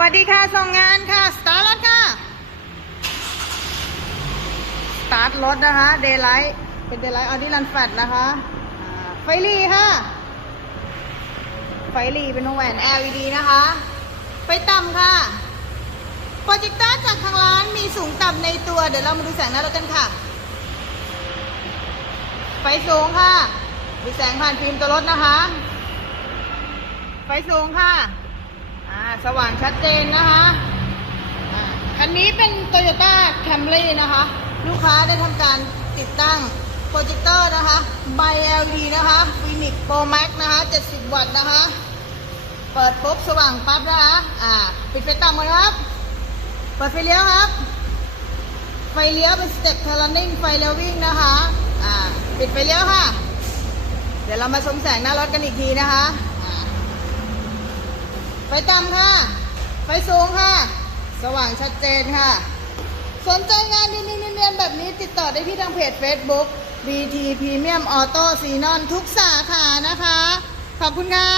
วัสดีค่ะ ส่งงานค่ะ สตาร์ทรถค่ะ สตาร์ทรถนะคะ เดย์ไลท์ เป็นเดย์ไลท์ออดี้รันแฟตนะคะไฟหลีค่ะ ไฟหลีเป็นวงแหวน LED นะคะ ไฟต่ำค่ะ โปรเจคเตอร์จากทางร้านมีสูงต่ำในตัว เดี๋ยวเรามาดูแสงหน้ารถกันค่ะ ไฟสูงค่ะ ดูแสงผ่านฟิล์มตัวรถนะคะ ไฟสูงค่ะ อ่าสว่างชัดเจนนะคะอันนี้เป็น Toyota Camry นะคะ ลูกค้าได้ทำการติดตั้งโปรเจคเตอร์นะคะใบ LED นะคะ Phoenix Pro Max นะคะ 70 วัตต์นะคะ เปิดปุ๊บสว่างปั๊บนะคะอ่าปิดไฟต่ำก่อนครับ เปิดไฟเลี้ยวครับ ไฟเลี้ยวเป็นสเต็ปเทอร์นิ่งไฟเลี้ยววิ่งนะคะอ่าปิดไฟเลี้ยวค่ะ เดี๋ยวเรามาชมแสงหน้ารถกันอีกทีนะคะ ฟต่ำค่ะ ไฟสูงค่ะ สว่างชัดเจนค่ะ สนใจงานดีๆเนียนๆแบบนี้ติดต่อได้ที่ทางเพจ Facebook BT Premium Auto ซีนอนทุกสาขานะคะ ขอบคุณค่ะ